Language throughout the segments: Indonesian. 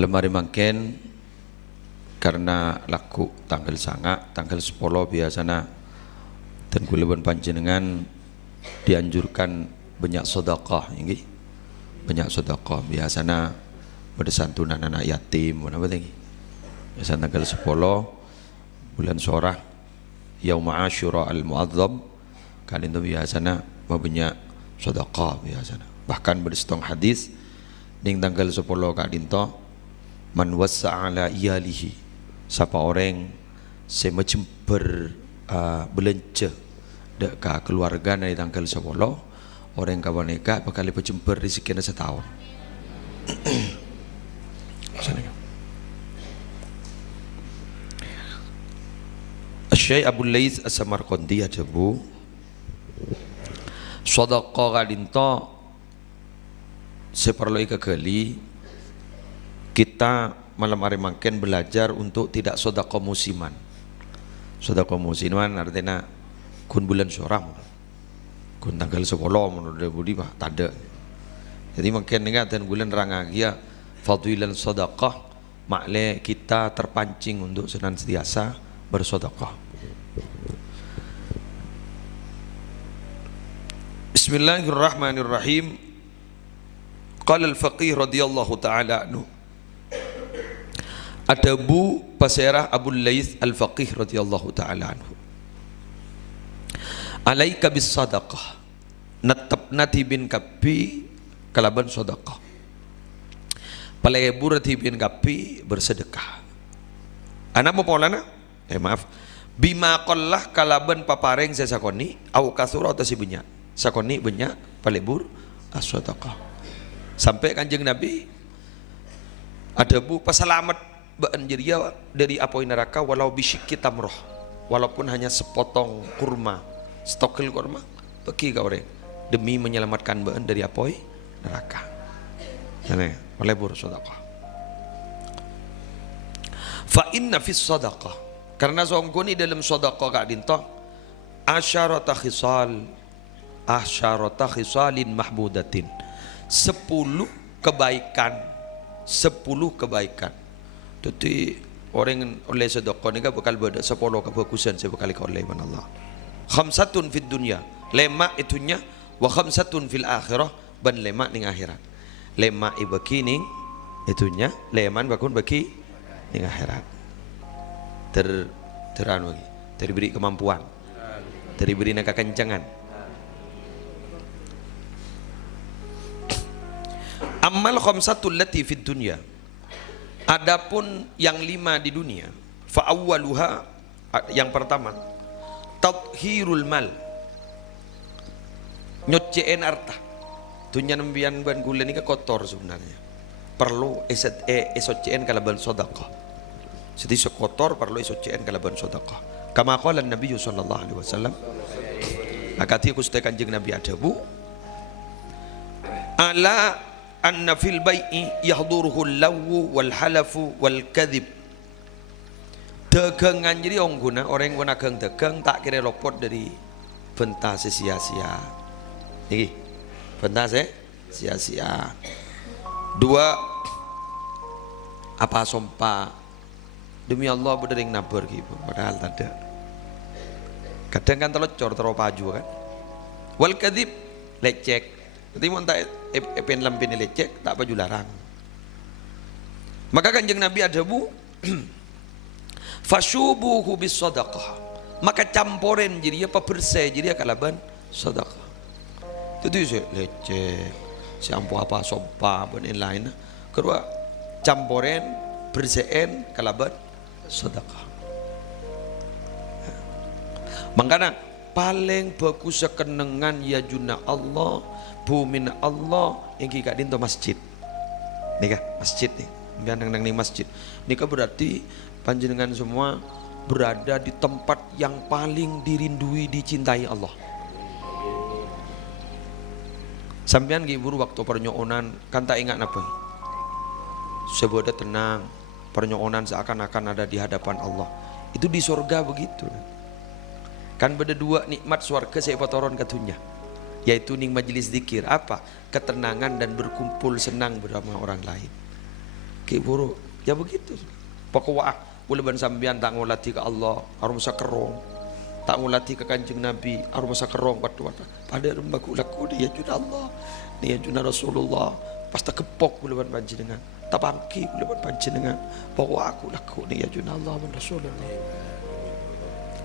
Malam hari mangken karena laku tanggal sanga tanggal 10 biasanya dan kulaban panjenengan dianjurkan banyak sedekah ini banyak sedekah biasanya pada santunan anak yatim apa lagi biasanya tanggal 10 bulan Syawal Yaum Asyura al-Mu'adzam kan itu biasanya banyak sedekah biasanya bahkan bersetong hadis ning tanggal 10 kak dinto man wassa'ala iyalihi siapa orang semacam belanja dekat keluarga dari tanggal 10 orang kawan nikah bakal berjemper rezekinya setahun. Syekh Abdul Laits As-Samarqandi ajabu sedekah kadinto seperlu kekali kita malam hari makin belajar untuk tidak sedekah musiman. Sedekah musiman artinya kun bulan Syawal, kun tanggal 10 menurut budi bah tanda. Jadi makin ingat dan bulan rangagia fadilan sedekah makle kita terpancing untuk senantiasa bersedekah. Bismillahirrahmanirrahim. Qala al-faqih radhiyallahu ta'ala anhu. Adabu pasirah Abu Laits al-Faqih radhiyallahu ta'ala anhu. Alaika bis sadaqah nattabna tibin kapi kalaban sedekah. Palebur tibin kapi bersedekah. Ana mau polana? Maaf. Bima qallah kalaban papareng sesakoni au kasura atau si banyak. Sakoni banyak palebur as-sadaqah. Sampai Kanjeng Nabi ada bu pasalamat beranjiria dari apoi neraka walau bisyikki tamroh walaupun hanya sepotong kurma stokil kurma pergi kau orang demi menyelamatkan bean dari apoi neraka. Ini oleh bur sedekah. Fa inna fis sedekah karena songkoni dalam sedekah kak dinto asyarata khisalin mahmudatin 10 kebaikan jadi orang oleh sedekah ni kan bakal berada 10 kebagusan saya bakal oleh Allah. Khamsatun fid dunya, lema itunya wa khamsatun fil akhirah ban lema ning akhirat. Lema ibaki ning itunya, leman bakun bagi ning akhirat. Teranu lagi, terberi kemampuan, terberi kekencangan. Amal khamsatul lati fid dunya. Adapun yang 5 di dunia, fa awwaluha yang pertama tathhirul mal. Nyuciin harta. Dunia nembian ban gula ni kotor sebenarnya. Perlu esocien kalaban sedekah. Jadi sekotor perlu esocien kalaban sedekah. Kama qala Nabi sallallahu alaihi wasallam. Akati Gusti Kanjeng Nabi adabu ala anna fil bai'i yahduruhu al-lawu wal halafu wal kadhib. Dagangan jadi orang guna dagang tak kira lopot dari pentas sia-sia. Iki pentas sia-sia. 2 apa sompa demi Allah berdering nabur gitu padahal tak ada. Kadang kan telocor teropaju kan. Wal kadhib lecek. Jadi mau tak pen lampin lecek tak baju larang. Maka Kanjeng Nabi adabu fasyubuhu bis sadaqah. Maka camporen jadi apa bersih jadi kalaban sedekah. Itu sih lecek, siampu apa sopa dan lain. Kedua camporen bersihin kalaban sedekah. Makanya paling bagus sekenengan ya juna Allah bumin Allah yang kita dinto masjid nih kah masjid nih biar nang nih masjid nih kah berarti panjenengan semua berada di tempat yang paling dirindui dicintai Allah. Sampean giburu waktu pernyokonan kan tak ingat apa sebuah tenang pernyokonan seakan-akan ada di hadapan Allah itu di surga begitu kan beda 2 nikmat surga saya patoron katunya yaitu ning majelis zikir apa ketenangan dan berkumpul senang bersama orang lain. buruk. Ya begitu. Pokoknya bulan sambian tak ngulati ke Allah, harus masa kerong. Tak ngulati ke Kanjeng Nabi, harus masa kerong pada rembaku laku dia juna Allah, dia juna Rasulullah. Pasti kepok bulan panjenengan, tapangki bulan panjenengan. Bahwa aku laku dia juna Allah dan Rasulullah.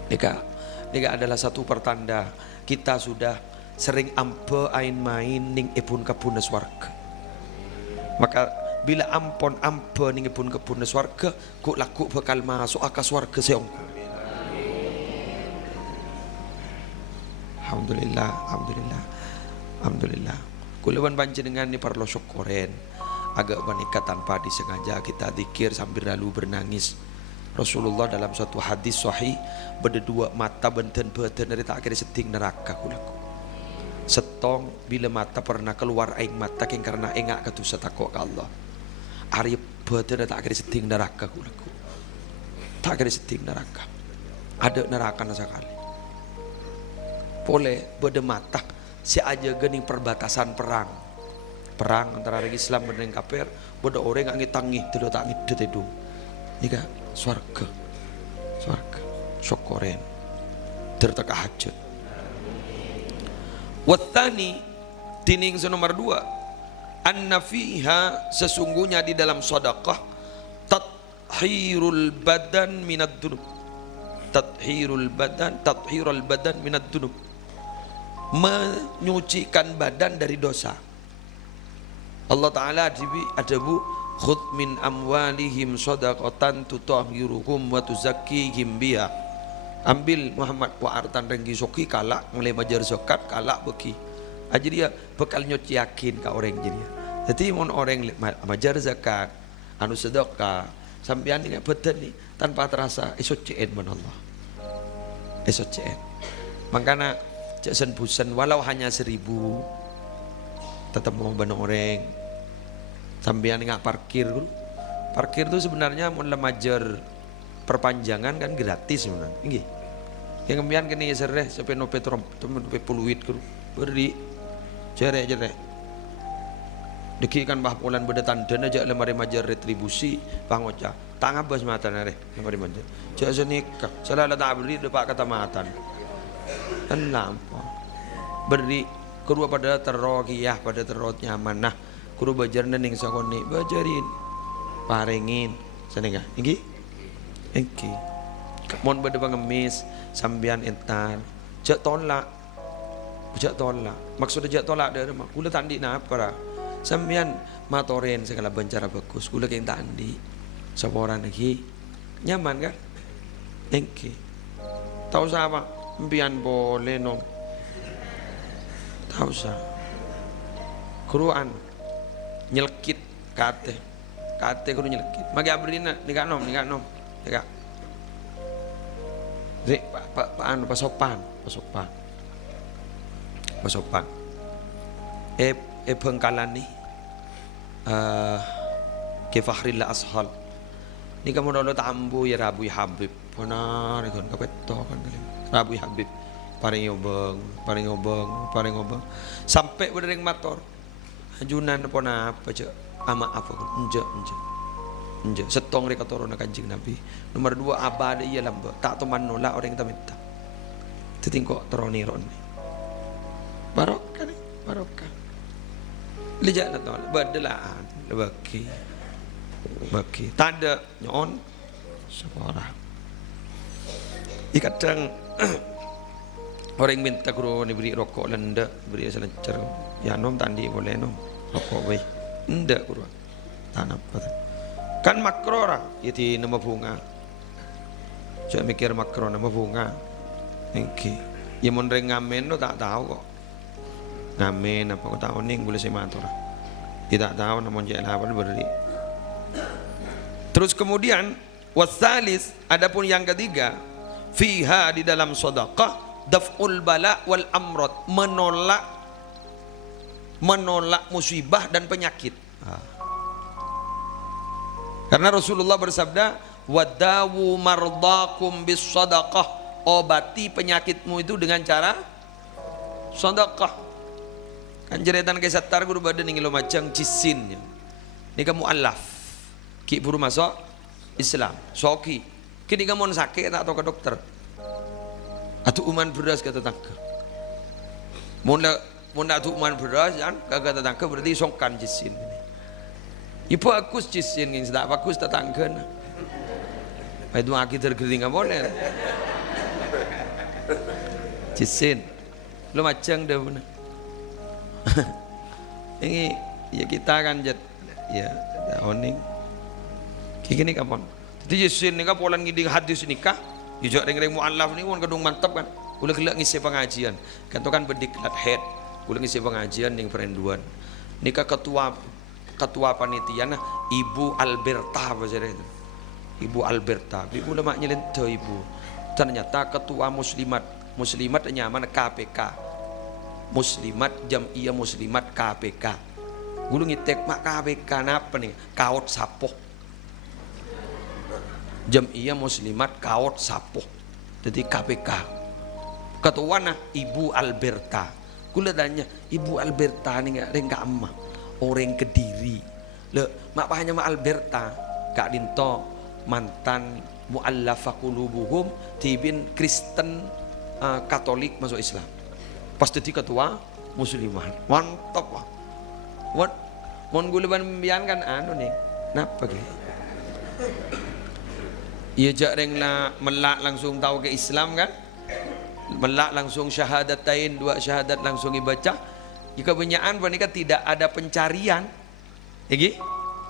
Nika adalah satu pertanda kita sudah sering ampe ain main ning ipun kapuna swarga. Maka bila ampon ampe ning ipun kapuna swarga, ku laku bakal masuk aka swarga seong. Alhamdulillah, alhamdulillah, alhamdulillah. Kulawan panjenengan ni perlu syukurin. Agak menikah tanpa disengaja kita zikir sambil lalu bernangis. Rasulullah dalam suatu hadis sahih berdua mata benten dari tak kira seting neraka kulaku. Setong bila mata pernah keluar aing mata king karena engak ketusa takwa ke Allah. Ari beten tak kira seting neraka kulaku. Tak kira seting neraka. Ada neraka sekali. Boleh berde mata si aja gening perbatasan perang antara orang Islam dan kafir. Berde orang ngangit tangi tidak tak ngidet itu. Nika swarga syukurin terteka hajat. Wattani tining nomor 2 anna fiha sesungguhnya di dalam sedekah tathhirul badan minad dunub, tathhirul badan minad dunub, menyucikan badan dari dosa. Allah Ta'ala ada bu khudh min amwalihim shadaqatan tutahhiruhum wa tuzakkihim biha. Ambil Muhammad wa artan renggi soki kalak mulai majar zakat kalak beki. Aja dia bekal nyuci yakin ka orang jadi. Jadi mon orang majar zakat anu sedekah sampean ingat betul ni tanpa terasa esok cen men Allah. Esok cen. Makanya cek busan walau hanya 1000 tetap mau benar orang. Sampean ingat parkir dulu. Parkir itu sebenarnya mau lemajar perpanjangan kan gratis sebenarnya. Nggih. Yang kemudian kene sereh sampai nope puluit ku beri cerek deki kan bah polan beda tanda aja lemari majar retribusi bang oca tak ngabas matan areh lemari majar jak senikah salah tak beri depak kata matan kan lampu beri kedua pada terrogiyah pada terrot nyaman nah kudu bajar ning sakoni bajarin parengin senikah nggih engki mon beda pengemis sambian entar jak tolak maksudnya jak tolak dari mak kula tandi na apa sambian matoren segala bencara bagus kula keng tandi saporan lagi nyaman kan engki tahu sama mpian boleh nom tahu sa keruan nyelkit kate kudu nyelkit magi abrina nikah nom nikah pak pasopan Bengkalan nih ke Fakhrillah Ashal ni kamu dulu tambu ya Rabu Habib benar ikon kapeto kan Rabu Habib paring obeng sampai berdering motor ajunan apa cek ama apa enje setong rek turun Kanjeng Nabi. Nomor 2 abade iya lambe tak teman nolak orang kita minta. Tetingkok teroniron. Barokah. Lijak na tol badelaan baki. Tanda nyon sepora. Kadang orang minta guru ni beri rokok lenda beri selencer. Ya nom tandi boleh nom rokok we. Ndak guru. Tanam apa kan makro lah itu nama bunga saya mikir makro nama bunga engki ya mon reng ngamen lo tak tahu kok ngamen apa kau tahu nih boleh saya matur tidak tahu namun jek apa beri terus kemudian wasalis adapun yang ketiga fiha di dalam sedekah daf'ul bala wal amrad menolak musibah dan penyakit. Karena Rasulullah bersabda, wadawu mardakum bis sadaqah, obati penyakitmu itu dengan cara sedekah. Kan jeritan ke satar guru badan ngilo macang cisin. Ini kamu alaf. Ki buru masuk Islam. Soki. Kini kamu sakit tak tahu ke dokter. Atau uman beras ke tetangga. Mula tu uman beras kan kagak tetangga berarti songkan jisin. Ibu aku jisin ini tak aku tetangga. Itu aki tergering boleh. Jisin. Lo macang dah benar. Ini ya kita kan jet ya oning. Kini kapan? Jadi jisin nikah polan ngiding hadis nikah. Jujur reng-reng mu'allaf ni pun kadung mantap kan. Kula gelak ngisi pengajian. Kanto kan berdiklat head. Kula ngisi pengajian ning perenduan. Nikah ketua panitia nah Ibu Alberta bahasa itu. Ibu Alberta. Ibu lemak nyelento ibu. Ternyata ketua muslimat nyaman KPK. Muslimat Jam'iyah Muslimat KPK. Gulu ngitek mak KPK napa nih? Kaut sapoh. Jam'iyah Muslimat Kaut Sapoh. Jadi KPK. Ketua nah Ibu Alberta. Kula tanya, Ibu Alberta nih enggak emak. Orang Kediri. Le, mak pahanya mak Alberta. Kak Dinto mantan mu'allafa qulubuhum tibin Kristen Katolik masuk Islam. Pas jadi ketua musliman. Mantap wah. Mon gula bian kan anu nih. Napa ge? Ia jarang lah melak langsung tahu ke Islam kan, melak langsung syahadatain, 2 syahadat langsung dibaca. Jika kebanyakan pernikah tidak ada pencarian, lagi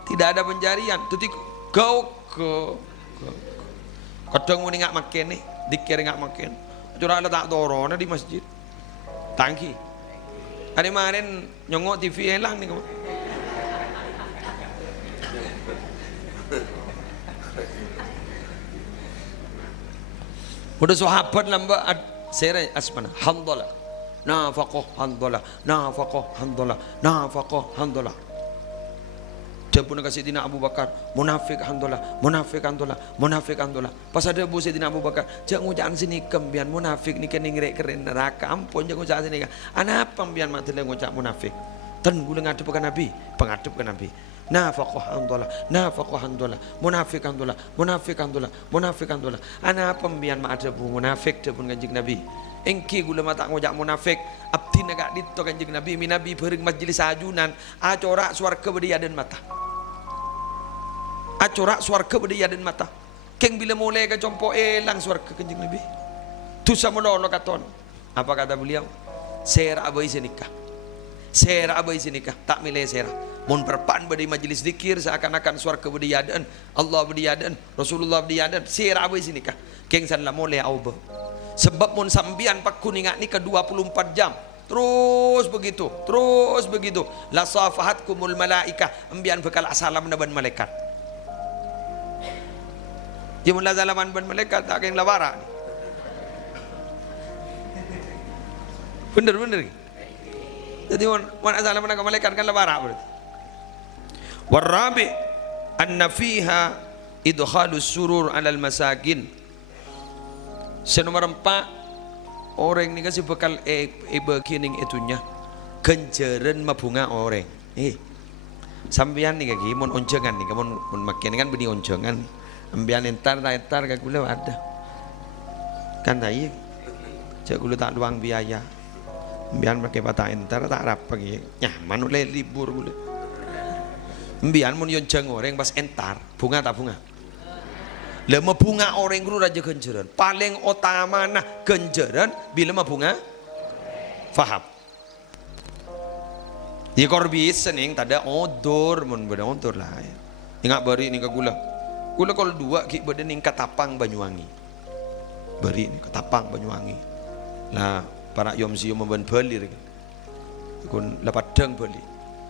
tidak ada pencarian. Tuti kau kadang mau nggak makan nih, dikir nggak makan. Curang letak torona di masjid, tangki. Hari kemarin nyongok TV hilang nih kamu. Udah sahabat lamba sere asmana hamdalah nafaqah hamdalah nafaqah hamdalah nafaqah hamdalah. Dia pun kasih Sayyidina Abu Bakar munafik hamdalah munafik hamdalah munafik hamdalah. Pas ada bu Sayyidina Abu Bakar jangan ngucapkan sini kembian munafik ni kene ngrek keren neraka ampun jangan ngucap sini kan ana pembian mati le ngucap munafik ten gula ngadep ke Nabi pengadep ke Nabi. Nafaqah hamdalah nafaqah hamdalah munafik hamdalah munafik hamdalah munafik hamdalah. Ana pembian mak ada bu munafik dia pun kanjeng Nabi engki gula mata ngojak munafik abdi nagak dito kanjeng Nabi mi Nabi bering majlis ajunan acorak swarga bediaden mata acorak swarga bediaden mata keng bila mulai ke compo elang swarga kanjeng Nabi tu sama lolo katon apa kata beliau sera abai senikah sera abai senikah tak milih sera mun berpan badi majlis zikir seakan-akan swarga bediaden Allah bediaden Rasulullah bediaden sera abai senikah keng san la mulai auba sebab mun sambian pak kuningat ni ke 24 jam terus begitu la safahatkumul malaikah ambian bekal salam naban malaikat jamun la salaman ban malaikat tak keng lawara bener jadi mun salaman ke malaikat kan lawara berarti warabi anna fiha idkhalus surur alal masakin. Senomor 4 orang ni kasih bekal bekining itunya kenjeran mabunga orang sambian ni kaki mon oncengan ni mon makin kan beni oncengan ambian entar kaki gula ada kan tai cak gula tak luang biaya ambian pakai patah entar tak rap pagi nyaman oleh libur gula ambian mon onceng orang pas entar bunga tak bunga. Lama bunga orang guru raja kenjeran paling utama nah kenjeran bila bunga faham ya korbis seneng tada odor mun beda odor lah ya ingat bari ni ke gula kalau 2 ki beda ning Katapang Banyuwangi bari ni Katapang Banyuwangi lah para yomsi memban belir kun lapadang beli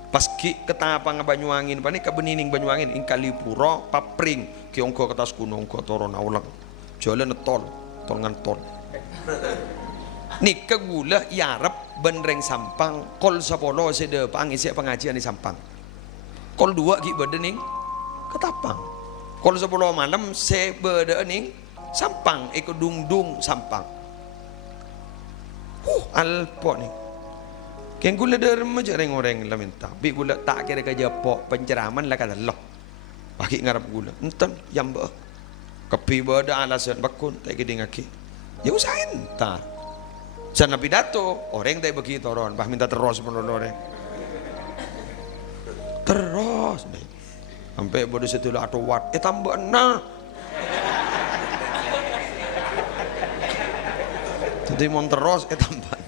pas ki Katapang Banyuwangi pani ka benining Banyuwangi ing Kalipuro papring ki ongko ke atas gunung ke toron aulang jalan tol ngan tol nik ke gula yarep benreng Sampang kol 10 sede pangisi pengajian di Sampang kol 2 ki bedening Ketapang kol 10 malam se bedening Sampang iko dung Sampang alpo nih keng gula derma jareng orang laminta bi gula tak kira ke jepok penceraman lah kata loh Paki ngarap gula enten yang bah kepi bada alasan bakun tak gede ngaki ya usahain ta sana pidato orang tak begitu orang bah minta terus orang terus deh sampai bodoh setelah atau wat tambah nah jadi mau terus tambah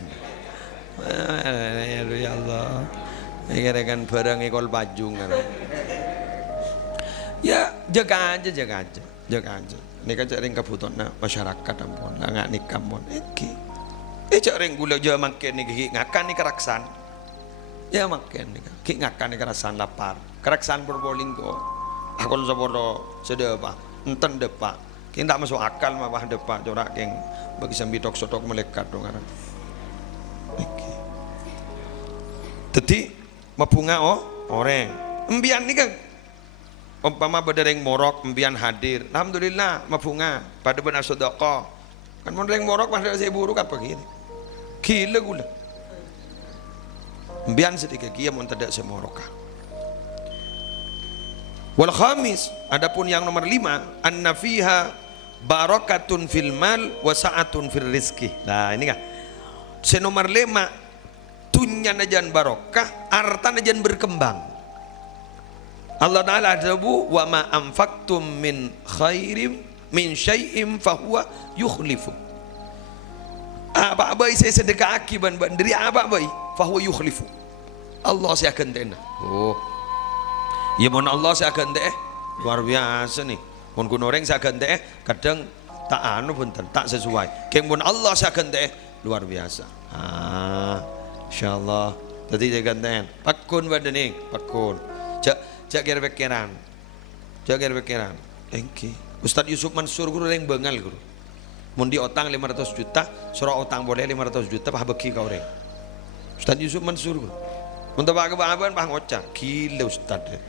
ya Allah ini kan barang ekol pajung kan ya jaga aja ini kan cari kebutuhan masyarakat ampun nggak nikah mon cari gula aja makan nih ngakan nih keraksan ya makan nih ki ngakan nih keraksan lapar keraksan Probolinggo aku saboro sedepa enten depa kita masuk akal mah bah depa corak yang bagi sambil sotok melekat dong kan jadi mabunga orang embian nih kan umpama bedereng morok embian hadir alhamdulillah mabunga pada benar sedekah kan bedereng morok pada saya buruk apa gini gila gula embian sedikit kia mau tidak semorokah wal khamis adapun yang nomor 5 anna fiha barakatun fil mal wa sa'atun fil rizki nah ini kan nomor 5 tunya najan barokah harta najan berkembang Allah Ta'ala adabu wa ma anfaqtum min khairim min syai'im fahuwa yukhlifu apa baik saya sedekah akiban dari apa baik fahuwa yukhlifu Allah saya akan tena ya mohon Allah saya akan teh luar biasa nih mohon kun orang saya akan teh kadang tak anu pun tak sesuai keng mohon Allah saya akan teh luar biasa insyaallah tadi saya gantian pakun badani pakun cak kira pikiran engki Ustadz Yusuf Mansur guru yang bengal guru mun di otang 500 juta surah otang boleh 500 juta pah beki kau reng Ustadz Yusuf Mansur guru untuk pak kebahaban pah ngocak gila Ustadz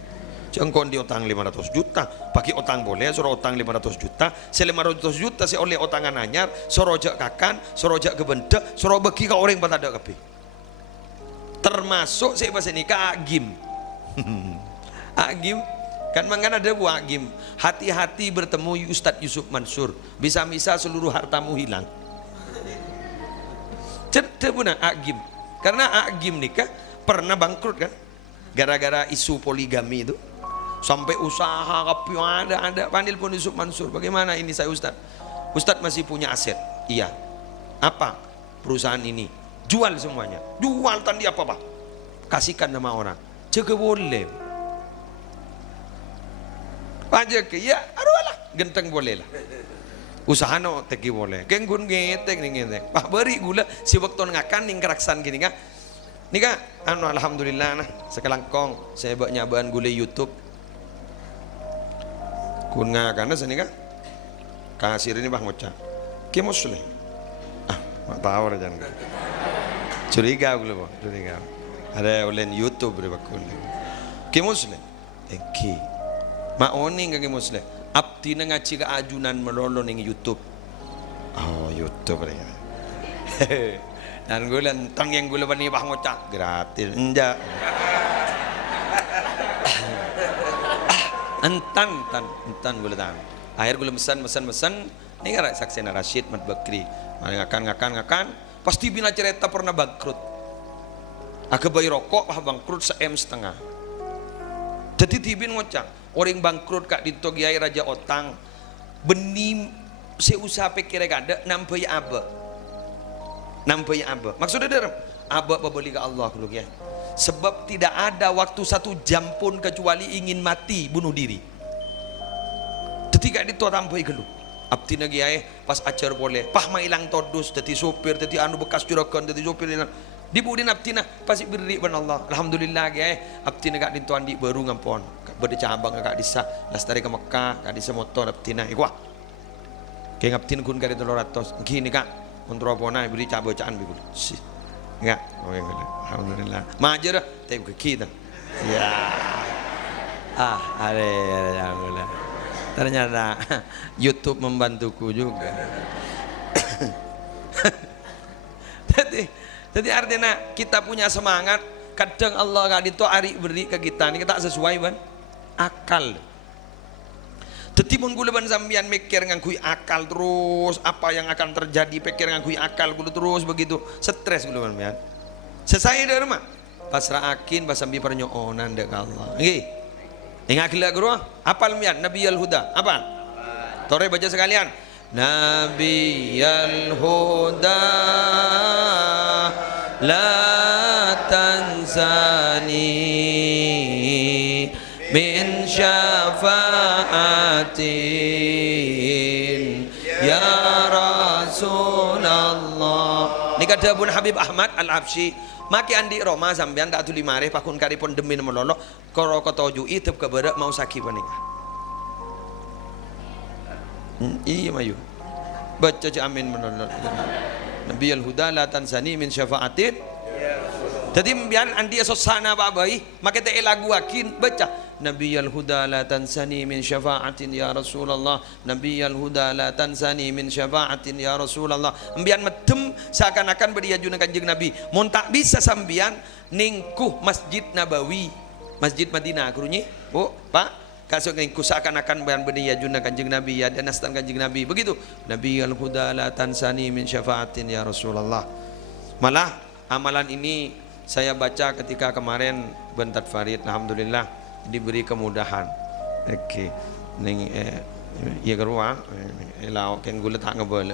cengkon di otang 500 juta pakai otang boleh surah otang 500 juta se 500 juta se oleh otangan anyar surah jak kakan surah jak gebendek surah beki kau orang patah ada kepi termasuk saya bahasa nikah agim agim kan mangan ada buah agim hati-hati bertemu Ustadz Yusuf Mansur bisa-bisa seluruh hartamu hilang cerita puna agim karena agim nikah pernah bangkrut kan gara-gara isu poligami itu sampai usaha kapi ada panggil pun Yusuf Mansur bagaimana ini saya Ustadz masih punya aset iya apa perusahaan ini jual semuanya jual tadi apa kasihkan nama orang jaga boleh aja ke ya aduh genteng boleh lah usaha no teki boleh kenggun ngetek pak beri gula si waktu ngakan ning keraksan gini kan nih kak anu alhamdulillah nah sekelangkong saya buat nyabaan gula YouTube kun ngakan sini kan kasir ini bah ngocak ke muslim mak tahu aja curiga gula bang curiga ada oleh YouTube berbakun ke muslim ki mak oni ke muslim abdi na ngaji keajunan melolo ning YouTube YouTube ya dan gue lentang yang gue lepas nih bah ngocak gratis enggak entan gue letak akhir gue mesen ini kan saksinya Rashid Mat Bakri ngakan pasti bina cerita pernah bangkrut aku bayi rokok bangkrut 1,5 M jadi tibin ngocak orang bangkrut kak di Togiai Raja Otang benim seusaha pikir ada nampai aba maksudnya dalam aba beli ke Allah dulu ya sebab tidak ada waktu 1 jam pun kecuali ingin mati bunuh diri ketika itu tampai gelu abdi nagi pas acar boleh pah mailang todus jadi sopir jadi anu bekas juragan jadi sopir dibudin abdina pasti beri ban Allah alhamdulillah abdi nagak di tuan di baru ngampon berdecabang kak disa lastari ke Mekah kak disa motor abdina wah kayak abdin kun kali 300 gini kak untuk apa beri bacaan bibul sih enggak oke alhamdulillah majer tapi ke kita ya ada alhamdulillah ternyata YouTube membantuku juga jadi artinya kita punya semangat kadang Allah gak itu ari beri ke kita ini kita sesuai ban akal Tetimun gula ban sambian mikir ngangkui akal terus, apa yang akan terjadi pikir ngangkui akal gula terus begitu, stres gula ban sambian. Selesai dari rumah, pasrah akin basambi pernyoonan dek Allah. Nggih. Ingat gila guru, apa lemian Nabi Al-Huda? Apa? Tore baca sekalian. Nabi Al-Huda la tansani min syafaatin ya Rasulullah. Ini kata Abu Habib Ahmad Al-Habsyi. Maki andi Roma sampean tak tuli mareh pakun karipun demi melolo karo ketuju itep keberak mau sakit panika. Iya mayu. Baca amin melolo. Nabi Al-Huda la tansani min syafaatin. Jadi biar andi sosana babai maka te lagu akin baca Nabi Al-Huda la tansani min syafaatin ya Rasulullah. Nabi Al-Huda la tansani min syafaatin ya Rasulullah. Ambian medem seakan-akan beriajuna kanjeng Nabi. Mun tak bisa sambian ningkuh Masjid Nabawi, Masjid Madinah kurunyi. Bu, Pak, kasuk ningkuh seakan-akan beriajuna kanjeng Nabi ya dan nastan kanjeng Nabi. Begitu. Nabi Al-Huda la tansani min syafaatin ya Rasulullah. Malah amalan ini saya baca ketika kemarin bentar Farid, alhamdulillah diberi kemudahan. Oke, ning ya gerua, elau ken gulet hak ngebel.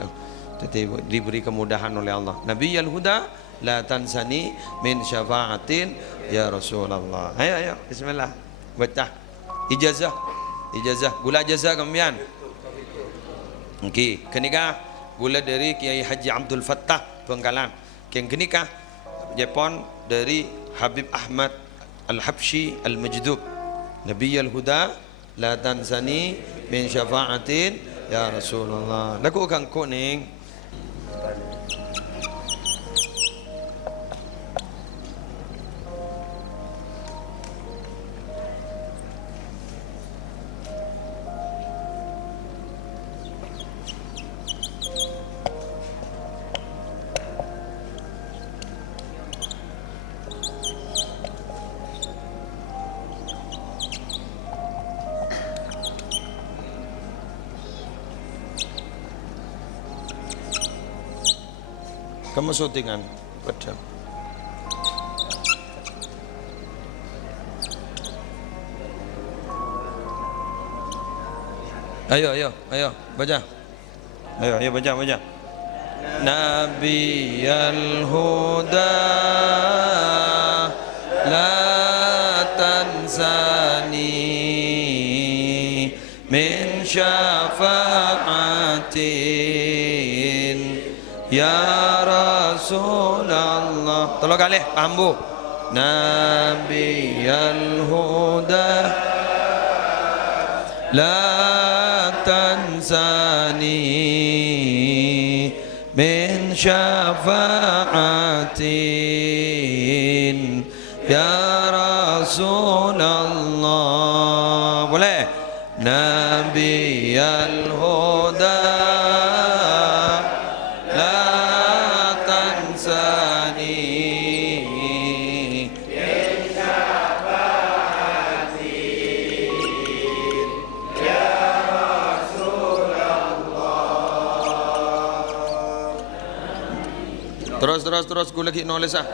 Jadi diberi kemudahan oleh Allah. Nabi Al-Huda la tansani min syafaatin ya Rasulullah. Ayo, bismillah. Baca. Ijazah. Gula ijazah kembian. Oke, kenika gula dari Kiai Haji Abdul Fattah Bengkalan. Ken kenika Jepon dari Habib Ahmad Al-Habsyi Al-Majdub. Nabi Al-Huda la tansani min syafaatin ya Rasulullah. Lagu kang kuning. Kamu syutingan padam. Ayo baca. Ayo baca. Nabi Al-Huda la tansani min syafaatin ya Rasulullah. Tolong kali ambu. Nabi Al-Huda la tansani min syafaatin ya Rasulullah. Boleh? Nabi Al-Huda terus gue lagi nulis ah.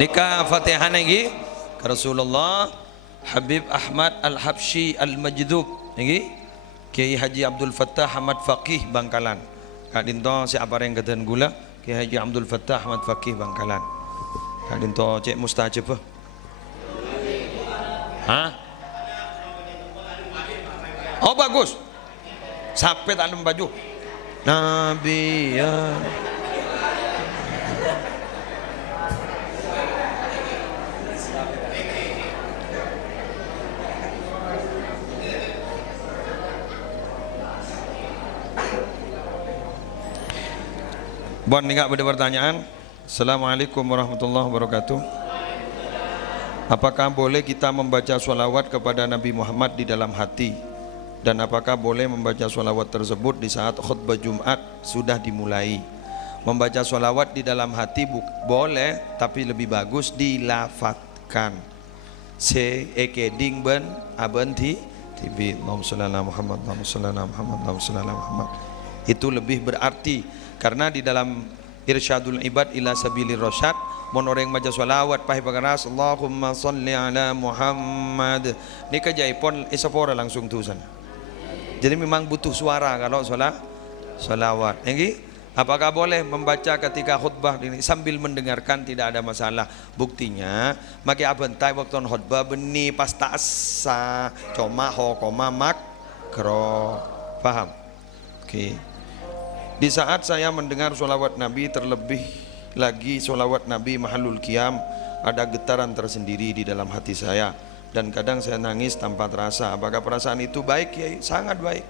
Nikah Fatihah lagi ke Rasulullah Habib Ahmad Al-Habsyi Al-Majdub lagi Kiai Haji Abdul Fattah Ahmad Faqih Bangkalan. Kak dinto si apa yang keten gula Kiai Haji Abdul Fattah Ahmad Faqih Bangkalan. Kak dinto cek mustajab. Hah? Oh bagus. Sampai tak ada baju. Nabi ya Bon, ni ada pertanyaan. Assalamualaikum warahmatullahi wabarakatuh. Apakah boleh kita membaca sholawat kepada Nabi Muhammad di dalam hati? Dan apakah boleh membaca sholawat tersebut di saat khutbah Jumat sudah dimulai? Membaca sholawat di dalam hati boleh, tapi lebih bagus dilafatkan. Ekeding ben abenti tibi Allahumma shalli ala Muhammad, Allahumma shalli ala Muhammad, Allahumma shalli ala Muhammad. Itu lebih berarti, karena di dalam Irsyadul Ibad ila Sabilir Rasyad monoreng maca sholawat pahi pagaras Allahumma shalli ala Muhammad ni kajaipon isapora langsung tu sana. Jadi memang butuh suara kalau sholawat. Nggih. Apakah boleh membaca ketika khutbah ini sambil mendengarkan? Tidak ada masalah. Buktinya maki abentai waktu khutbah beni pas ta'asa coma ho koma makro. Paham? Oke. Di saat saya mendengar sholawat Nabi, terlebih lagi sholawat Nabi Mahalul Qiyam, ada getaran tersendiri di dalam hati saya, dan kadang saya nangis tanpa terasa. Apakah perasaan itu baik? Ya, sangat baik.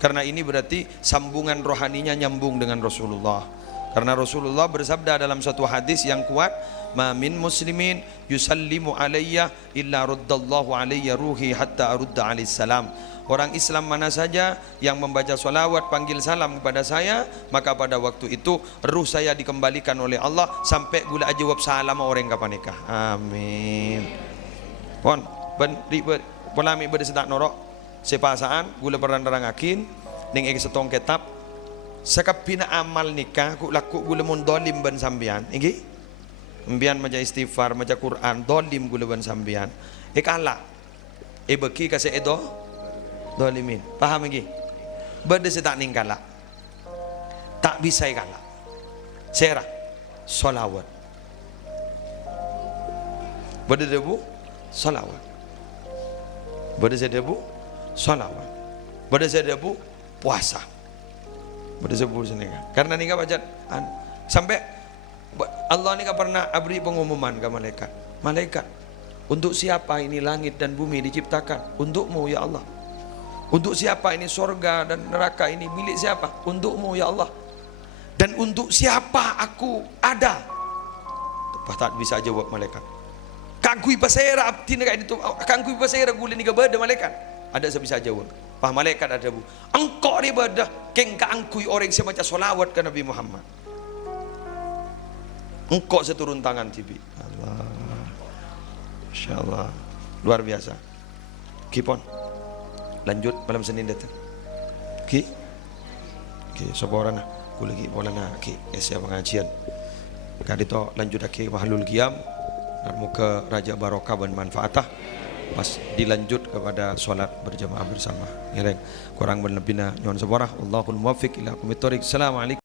Karena ini berarti sambungan rohaninya nyambung dengan Rasulullah. Karena Rasulullah bersabda dalam satu hadis yang kuat, "Ma min muslimin yusallimu alayya illa ruddallahu alayya ruhi hatta arudda alaihi salam." Orang Islam mana saja yang membaca sholawat panggil salam kepada saya, maka pada waktu itu ruh saya dikembalikan oleh Allah sampai gula jawab salam orang kapan nikah. Amin. Pon polami bersedak norok sepasaan gula perandarangakin ning ek setong kitab sekapina amal nikah ku laku gula mun dolim ban sambian inggih mbian maca istighfar maca Quran dolim gula ban sambian ek ala e beki kase edo dolimin. Paham inggih? Bade setak ning kala tak bisa kala serah sholawat bade debu sholawat bade debu sholawat pada saya debu puasa pada saya debu senega karena nikah baca sampai Allah nikah pernah beri pengumuman ke malaikat untuk siapa ini langit dan bumi diciptakan? Untukmu ya Allah. Untuk siapa ini sorga dan neraka ini milik siapa? Untukmu ya Allah. Dan untuk siapa aku ada? Tak bisa jawab malaikat. Kagui pasera abdi kayak itu kagui pasera gule nikah bada malaikat. Ada saya bisa jawab. Pak malaikat ada bu. Engkau ibadah keng kaangkui orang yang baca solawat ke Nabi Muhammad. Engkau seturun tangan tibi. Allah, Masya Allah, luar biasa. Kipon, lanjut malam Senin datang. Ki, seborang lah. Aku lagi boleh nak ki. Siapa pengajian? Kali itu lanjut lagi Mahalul Qiyam. Muka Raja Barokah dan Manfaatah. Pas dilanjut kepada solat berjamaah bersama. Kurang berlebihnya nyon seborah. Allahul muwaffiq ila aqwamit thoriq. Assalamualaikum.